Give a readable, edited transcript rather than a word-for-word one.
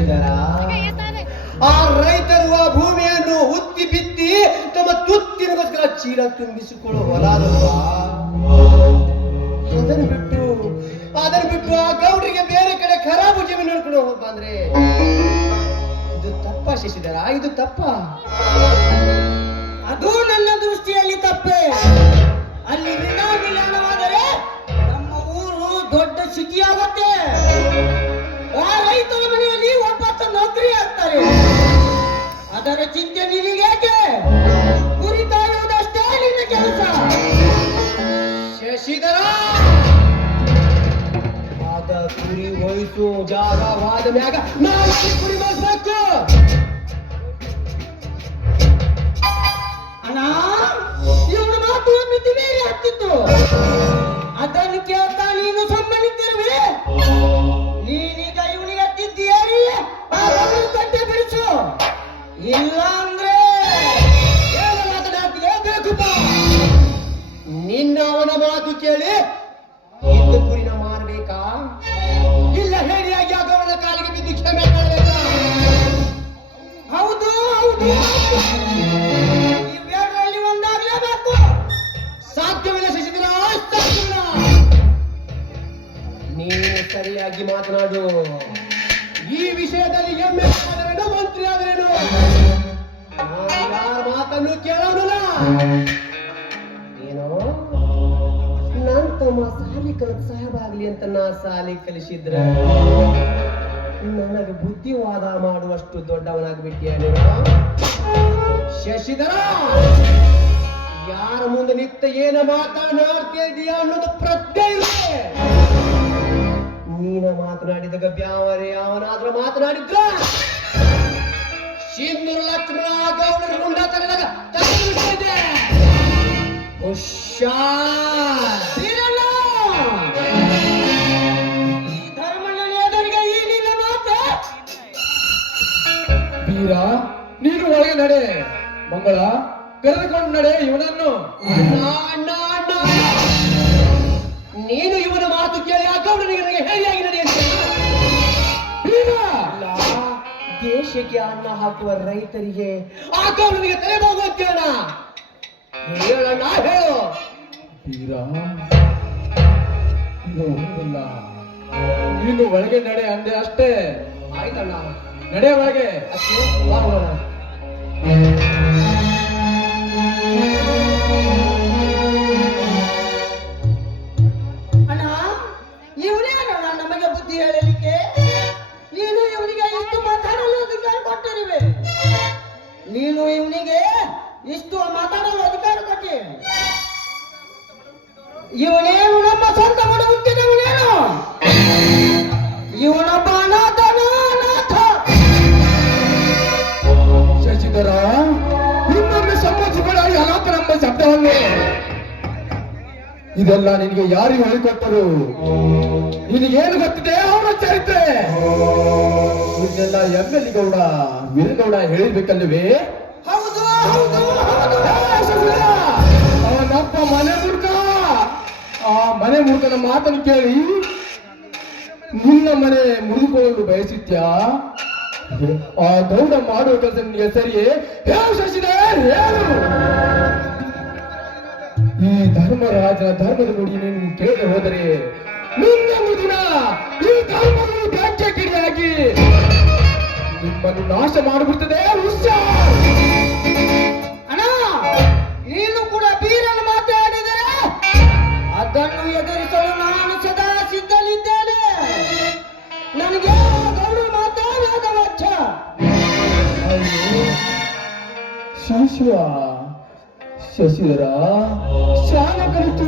ಶಶಿಧರ, ಆ ರೈತರು ಆ ಭೂಮಿಯನ್ನು ಉತ್ತಿ ಬಿತ್ತಿ ತಮ್ಮ ತುತ್ತಿನಗೋಸ್ಕರ ಚೀಲ ತುಂಬಿಸಿಕೊಳ್ಳುವ ಹೊಲಾದಲ್ವಾ. ಅದನ್ನು ಬಿಟ್ಟು ಆ ಗೌಡ್ರಿಗೆ ಬೇರೆ ಕಡೆ ಖರಾಬು ಜಮೀನು ನೋಡ್ಕೊಂಡು ಬಂದ್ರೆ ಇದು ತಪ್ಪ ಶಶಿಧರ, ಇದು ತಪ್ಪ. ಅದು ನನ್ನ ದೃಷ್ಟಿಯಲ್ಲಿ ತಪ್ಪೆ. ಅಲ್ಲಿ ನಿಲ್ದಾಣವಾದರೆ ನಮ್ಮ ಊರು ದೊಡ್ಡ ಸಿಟಿ ಆಗುತ್ತೆ. ಆ ರೈತರ ಮನೆಯಲ್ಲಿ ಒಬ್ಬತ್ತ ನೌಕರಿ ಆಗ್ತಾರೆ. ಅದರ ಚಿಂತೆ ನಿನಗೇಕೆ? ಕುರಿ ಕಾಯುವುದಷ್ಟೇ ನಿನ್ನ ಕೆಲಸ. ಶಶಿಧರ, ಆದ ಕುರಿ ವಯಸ್ಸು ಜಾಗವಾದ ಮ್ಯಾಗ ನಾನು ಕುರಿ ಮಾಡಿಸ್ಬೇಕು. ಅಣ್ಣ, ಇವನ ಮಾತು ಮಿತಿ ಬೇರೆ ಹತ್ತಿತ್ತು. ಅದನ್ನು ಕೇಳ್ತಾ ನೀನು ಸುಮ್ಮನಿದ್ದಿರುವೆ. ನೀನೀಗ ಇವನಿಗೆ ಹತ್ತಿದ್ದೀರಿ, ಅದನ್ನು ಕಟ್ಟೆ ಬಿಡಿಸು. ಇಲ್ಲ ಅಂದ್ರೆ ಏನು ಮಾತನಾಡ್ತೀಯ? ಬೇಕುಪ್ಪ, ನಿನ್ನ ಅವನ ಮಾತು ಕೇಳಿ ಇದ್ದ ಕುರಿನ ಮಾರಬೇಕಾ? ಇಲ್ಲ ಹೇಳಿಯಾಗಿ ಅವನ ಕಾಲಿಗೆ ಬಿದ್ದು ಕ್ಷಮೆ ಮಾಡಬೇಕಾ? ಹೌದು ಹೌದು, ಇವೆರಡರಲ್ಲಿ ಒಂದಾಗಲೇಬೇಕು. ಸಾಧ್ಯವಿಲ್ಲ ಶಶಿಧರ, ಸಾಧ್ಯವಿಲ್ಲ. ನೀನು ಸರಿಯಾಗಿ ಮಾತನಾಡು. ಈ ವಿಷಯದಲ್ಲಿ ಎಮ್ಮೆ ಆದರೇನು, ಮಂತ್ರಿ ಆದರೇನು, ಯಾರ ಮಾತನ್ನು ಕೇಳೋಣ. ಏನೋ ನನ್ ತಮ್ಮ ಸಾಲಿ ಕಲಿತ ಸಾಹೇಬಾಗ್ಲಿ ಅಂತ ನಾ ಸಾಲಿ ಕಲಿಸಿದ್ರ ನನಗೆ ಬುದ್ಧಿವಾದ ಮಾಡುವಷ್ಟು ದೊಡ್ಡವನಾಗ್ಬಿಟ್ಟಿಯ ಶಶಿಧರ. ಯಾರ ಮುಂದೆ ನಿತ್ಯ ಏನ ಮಾತನಾಡ್ತಿದ್ದೀಯ ಅನ್ನೋದು ಪ್ರಜ್ಞೆ ಇರುತ್ತೆ. ನೀನ ಮಾತನಾಡಿದಾಗ ಬ್ಯಾವರೆ ಅವನಾದ್ರೂ ಮಾತನಾಡಿದ್ರ ಸಿಂಧೂರು ಲಕ್ಷ್ಮಣ ಗೌಡರ ಗುಂಡ ತಗದಾಗ ತಗೊಂಡಿದೆ. ಹುಷಾರ್. ಈ ಧರ್ಮಣ್ಣನ ಎದುರಿಗೆ ಈ ನಿನ್ನ ಮಾತು. ವೀರ, ನೀನು ಒಳಗೆ ನಡೆ. ಮಂಗಳ, ಕರೆದುಕೊಂಡು ನಡೆ ಇವನನ್ನು. ಅಣ್ಣ, ಅಣ್ಣ, ಅಣ್ಣ, ನೀನು ಇವನ ಮಾತು ಕೇಳಿ ಆ ಗೌಡನಿಗೆ ನನಗೆ ಹೇಳಿಯಾಗಿ ನಡೆಯುತ್ತೆ. ದೇಶಕ್ಕೆ ಅನ್ನ ಹಾಕುವ ರೈತರಿಗೆ ಆ ಗೌಡನಿಗೆ ತಲೆ ಹೋಗುತ್ತೇಣ. ಹೇಳಣ್ಣ, ಹೇಳು. ವೀರ, ಇದು ಇಲ್ಲ. ನೀನು ಒಳಗೆ ನಡೆ ಅಂದೆ ಅಷ್ಟೇ. ಆಯ್ತಣ್ಣ, ನಡೆ ಒಳಗೆ. ಅಷ್ಟೇ, ಬಾ ಹೋಗೋಣ. ಅಣ್ಣ, ಇವನೇನಣ್ಣ ನಮಗೆ ಬುದ್ಧಿ ಹೇಳಲಿಕ್ಕೆ? ನೀನು ಇವನಿಗೆ ಇಷ್ಟು ಮಾತಾಡಲು ಅಧಿಕಾರ ಕೊಟ್ಟಿರುವೆ. ನೀನು ಇವನಿಗೆ ಇಷ್ಟು ಮಾತಾಡಲು ಅಧಿಕಾರ ಕೊಟ್ಟಿ. ಇವನೇನು ನಮ್ಮ ಸ್ವಂತ ಮನೆ ಹುಟ್ಟಿದವನೇನು? ಇವನೊಬ್ಬ ಅನಾಥನ ಅನಾಥ. ಶಶಿಧರ, ಇನ್ನೊಮ್ಮೆ ಸಂಬೋಧಿಸಿಕೊಳ್ಳ ಅನಾಥನೆಂಬ ಶಬ್ದವನ್ನು. ಇದೆಲ್ಲ ನಿನಗೆ ಯಾರಿಗೆ ಹೇಳಿಕೊಟ್ಟರು? ನಿನಗೇನು ಗೊತ್ತಿದೆ ಅವನ ಚರಿತ್ರೆ? ಇದೆಲ್ಲ ಎಮ್ಮೆಲಿ ಗೌಡ ವೀರಗೌಡ ಹೇಳಿರ್ಬೇಕಲ್ವೇ? ಹೌದು ಹೌದು ಹೌದು. ಶಶಿಧರ, ಅವನಪ್ಪ ಮನೆ ಮುಡ್ಕ. ಆ ಮನೆ ಮುಡ್ಕನ ಮಾತನ್ನು ಕೇಳಿ ನಿನ್ನ ಮನೆ ಮುರಿದುಕೊಳ್ಳಲು ಬಯಸಿದ್ಯಾ? ಆ ಗೌಡ ಮಾಡುವ ಕೆಲಸ ನಿನಗೆ ಸರಿಯೇ? ಹೇಳು ಶಶಿಧರ, ಹೇಳು. ಈ ಧರ್ಮರಾಜನ ಧರ್ಮದ ನುಡಿ ನೀನು ಕೇಳದೆ ಹೋದರೆ ಮುಂದೊಂದು ದಿನ ಈ ಧರ್ಮಗಳು ಬೆಂಕಿ ಕಿಡಿಯಾಗಿ ನಿಮ್ಮನ್ನು ನಾಶ ಮಾಡಿಬಿಡ್ತದೆ. ಹುಷಾರ್. ಅಣ್ಣ, ನೀನು ಕೂಡ ಬೀರನ ಮಾತಾಡಿದರೆ ಅದನ್ನು ಎದುರಿಸಲು ನಾನು ಸದಾ ಸಿದ್ಧನಿದ್ದೇನೆ. ನನಗೆ ಗೌಡ ಮಾತಾಡೋದ ವಚ್ಚ. ಶಿವ ಶಶಿಧರ, ಶಾಲೆ ಕಲಿತು